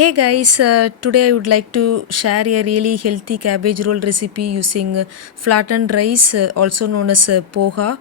Hey guys, today I would like to share a really healthy cabbage roll recipe using flattened rice, also known as poha.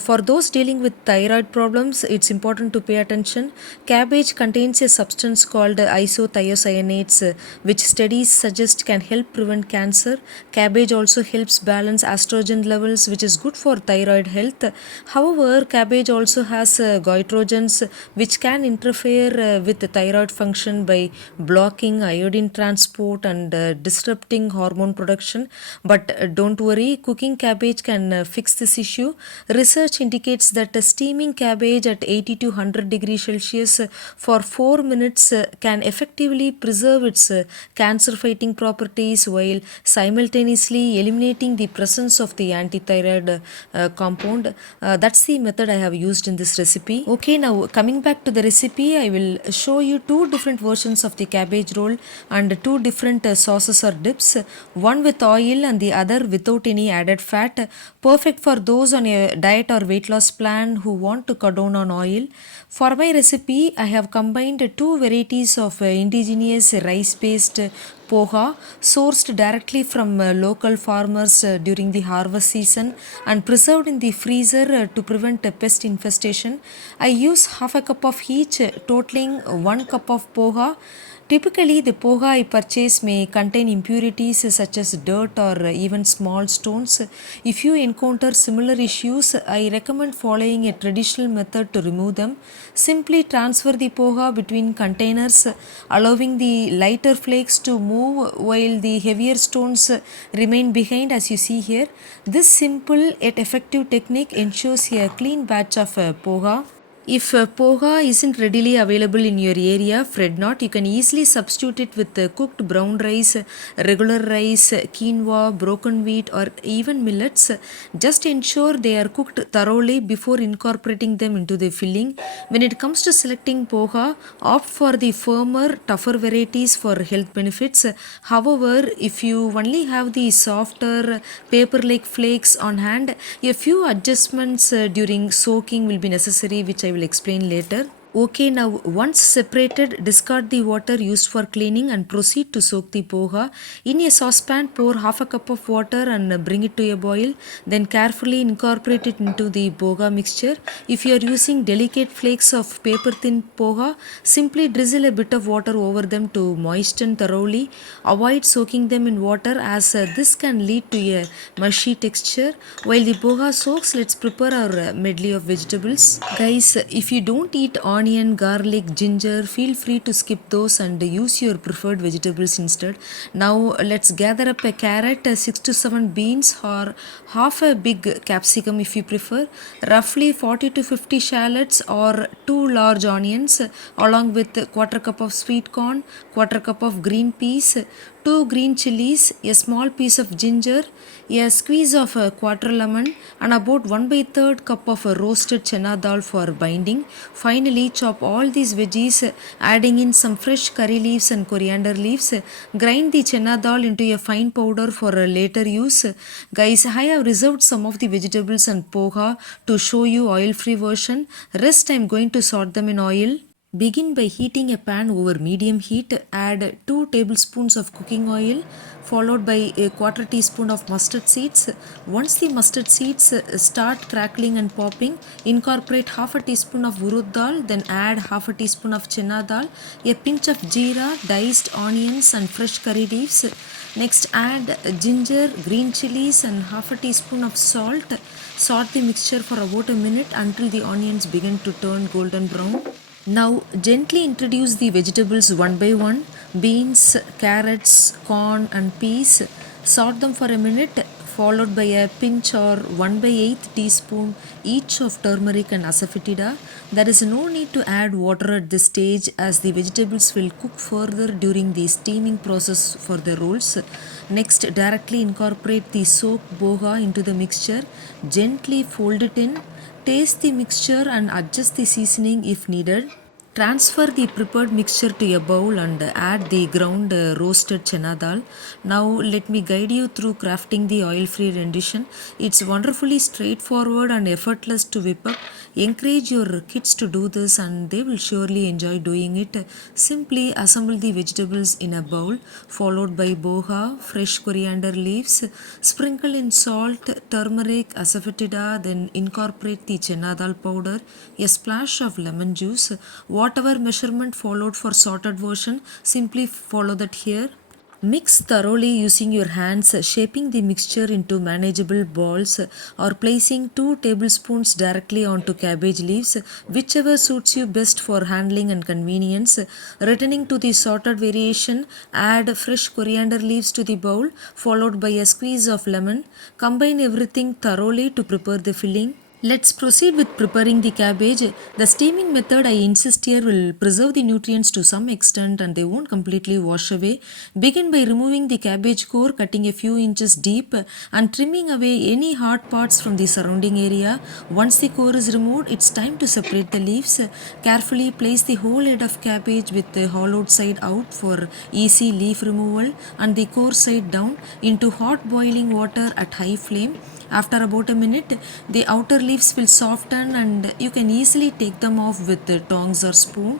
For those dealing with thyroid problems, it's important to pay attention. Cabbage contains a substance called isothiocyanates, which studies suggest can help prevent cancer. Cabbage also helps balance estrogen levels, which is good for thyroid health. However, cabbage also has goitrogens, which can interfere with the thyroid function by blocking iodine transport and disrupting hormone production. But don't worry, cooking cabbage can fix this issue. Research indicates that steaming cabbage at 80 to 100 degrees Celsius for 4 minutes can effectively preserve its cancer fighting properties while simultaneously eliminating the presence of the antithyroid compound. That's the method I have used in this recipe. Okay, now coming back to the recipe, I will show you two different versions of the cabbage roll and two different sauces or dips, one with oil and the other without any added fat, perfect for those on a diet or weight loss plan who want to cut down on oil. For my recipe, I have combined two varieties of indigenous rice based poha sourced directly from local farmers during the harvest season and preserved in the freezer to prevent pest infestation. I use half a cup of each, totaling 1 cup of poha. Typically, the poha I purchase may contain impurities such as dirt or even small stones. If you encounter similar issues, I recommend following a traditional method to remove them. Simply transfer the poha between containers, allowing the lighter flakes to move while the heavier stones remain behind, as you see here. This simple yet effective technique ensures a clean batch of poha. If poha isn't readily available in your area, fret not. You can easily substitute it with cooked brown rice, regular rice, quinoa, broken wheat, or even millets. Just ensure they are cooked thoroughly before incorporating them into the filling. When it comes to selecting poha, opt for the firmer, tougher varieties for health benefits. However, if you only have the softer, paper like flakes on hand, a few adjustments during soaking will be necessary, which I will explain later. Okay, now once separated, discard the water used for cleaning and proceed to soak the poha. In a saucepan, pour half a cup of water and bring it to a boil. Then carefully incorporate it into the poha mixture. If you are using delicate flakes of paper thin poha, simply drizzle a bit of water over them to moisten thoroughly. Avoid soaking them in water as this can lead to a mushy texture. While the poha soaks, let's prepare our medley of vegetables. Guys, if you don't eat onion, garlic, ginger, feel free to skip those and use your preferred vegetables instead. Now let's gather up a carrot, 6 to 7 beans, or half a big capsicum if you prefer, roughly 40 to 50 shallots or 2 large onions, along with quarter cup of sweet corn, quarter cup of green peas, 2 green chilies, a small piece of ginger, a squeeze of a quarter lemon, and about 1/3 cup of roasted chana dal for binding. Finally, chop all these veggies, adding in some fresh curry leaves and coriander leaves. Grind the chana dal into a fine powder for later use. Guys, I have reserved some of the vegetables and poha to show you oil-free version. Rest I am going to salt them in oil. Begin by heating a pan over medium heat. Add 2 tablespoons of cooking oil followed by a quarter teaspoon of mustard seeds. Once the mustard seeds start crackling and popping, incorporate half a teaspoon of urad dal, then add half a teaspoon of chana dal, a pinch of jeera, diced onions and fresh curry leaves. Next add ginger, green chilies and half a teaspoon of salt. Salt the mixture for about a minute until the onions begin to turn golden brown. Now gently introduce the vegetables one by one: beans, carrots, corn and peas. Salt them for a minute, followed by a pinch or 1/8 teaspoon each of turmeric and asafoetida. There is no need to add water at this stage as the vegetables will cook further during the steaming process for the rolls. Next, directly incorporate the soaked poha into the mixture. Gently fold it in. Taste the mixture and adjust the seasoning if needed. Transfer the prepared mixture to a bowl and add the ground roasted chana dal. Now let me guide you through crafting the oil-free rendition. It's wonderfully straightforward and effortless to whip up. Encourage your kids to do this and they will surely enjoy doing it. Simply assemble the vegetables in a bowl followed by poha, fresh coriander leaves, sprinkle in salt, turmeric, asafoetida, then incorporate the chana dal powder, a splash of lemon juice. Whatever measurement followed for sorted version, simply follow that here. Mix thoroughly using your hands, shaping the mixture into manageable balls or placing 2 tablespoons directly onto cabbage leaves, whichever suits you best for handling and convenience. Returning to the sorted variation, add fresh coriander leaves to the bowl, followed by a squeeze of lemon. Combine everything thoroughly to prepare the filling. Let's proceed with preparing the cabbage. The steaming method I insist here will preserve the nutrients to some extent and they won't completely wash away. Begin by removing the cabbage core, cutting a few inches deep and trimming away any hard parts from the surrounding area. Once the core is removed, it's time to separate the leaves. Carefully place the whole head of cabbage with the hollowed side out for easy leaf removal and the core side down into hot boiling water at high flame. After about a minute, the outer leaves will soften and you can easily take them off with the tongs or spoon.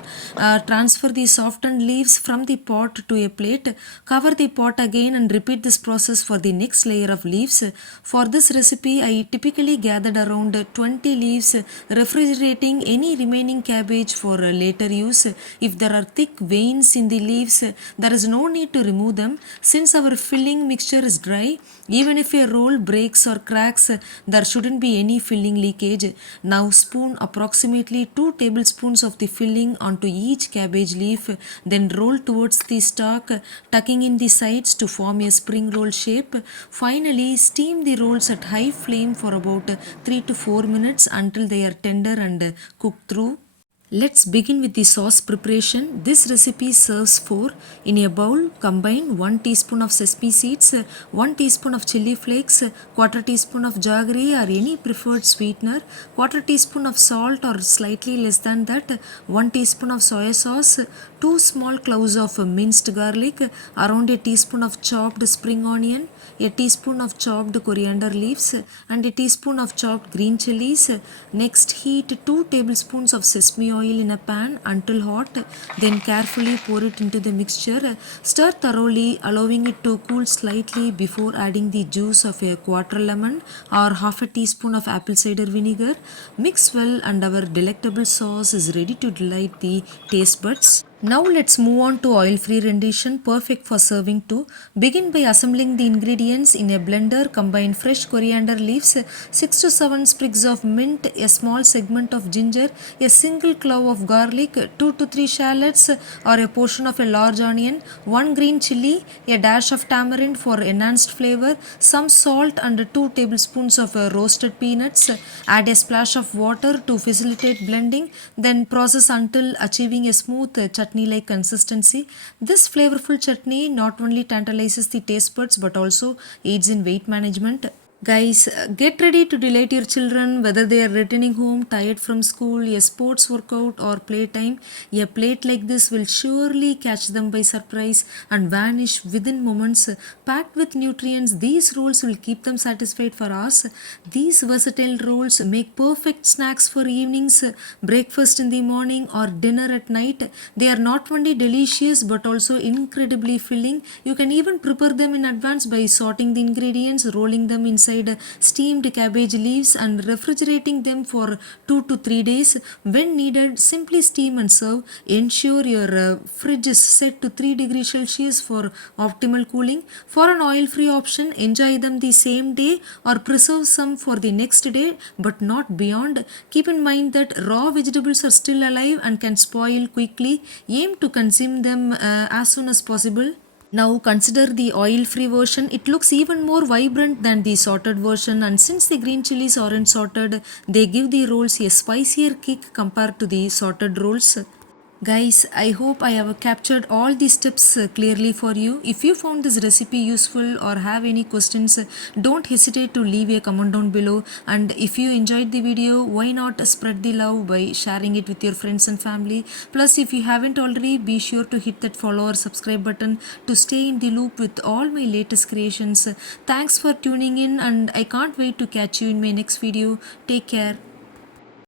Transfer the softened leaves from the pot to a plate. Cover the pot again and repeat this process for the next layer of leaves. For this recipe, I typically gathered around 20 leaves, refrigerating any remaining cabbage for later use. If there are thick veins in the leaves, there is no need to remove them. Since our filling mixture is dry, even if a roll breaks or cracks, there shouldn't be any filling leakage. Now spoon approximately 2 tablespoons of the filling onto each cabbage leaf, then roll towards the stalk, tucking in the sides to form a spring roll shape. Finally, steam the rolls at high flame for about 3 to 4 minutes until they are tender and cooked through. Let's begin with the sauce preparation. This recipe serves for: in a bowl, combine 1 teaspoon of sesame seeds, 1 teaspoon of chili flakes, quarter teaspoon of jaggery or any preferred sweetener, quarter teaspoon of salt or slightly less than that, 1 teaspoon of soy sauce, 2 small cloves of minced garlic, around a teaspoon of chopped spring onion, a teaspoon of chopped coriander leaves and a teaspoon of chopped green chilies. Next, heat 2 tablespoons of sesame oil in a pan until hot. Then carefully pour it into the mixture. Stir thoroughly, allowing it to cool slightly before adding the juice of a quarter lemon or half a teaspoon of apple cider vinegar. Mix well and our delectable sauce is ready to delight the taste buds. Now let's move on to oil-free rendition, perfect for serving too. Begin by assembling the ingredients in a blender. Combine fresh coriander leaves, 6 to 7 sprigs of mint, a small segment of ginger, a single clove of garlic, 2 to 3 shallots or a portion of a large onion, 1 green chili, a dash of tamarind for enhanced flavor, some salt and 2 tablespoons of roasted peanuts. Add a splash of water to facilitate blending, then process until achieving a smooth chutney like consistency. This flavorful chutney not only tantalizes the taste buds but also aids in weight management. Guys, get ready to delight your children whether they are returning home tired from school, a sports workout, or playtime. A plate like this will surely catch them by surprise and vanish within moments. Packed with nutrients, these rolls will keep them satisfied for hours. These versatile rolls make perfect snacks for evenings, breakfast in the morning, or dinner at night. They are not only delicious but also incredibly filling. You can even prepare them in advance by sorting the ingredients, rolling them inside steamed cabbage leaves and refrigerating them for 2 to 3 days. When needed, simply steam and serve. Ensure your fridge is set to 3 degrees Celsius for optimal cooling. For an oil-free option, enjoy them the same day or preserve some for the next day but not beyond. Keep in mind that raw vegetables are still alive and can spoil quickly. Aim to consume them as soon as possible. Now consider the oil-free version. It looks even more vibrant than the sorted version, and since the green chilies aren't sorted, they give the rolls a spicier kick compared to the sorted rolls. Guys, I hope I have captured all these tips clearly for you. If you found this recipe useful or have any questions, don't hesitate to leave a comment down below. And if you enjoyed the video, why not spread the love by sharing it with your friends and family. Plus, if you haven't already, be sure to hit that follow or subscribe button to stay in the loop with all my latest creations. Thanks for tuning in, and I can't wait to catch you in my next video. Take care.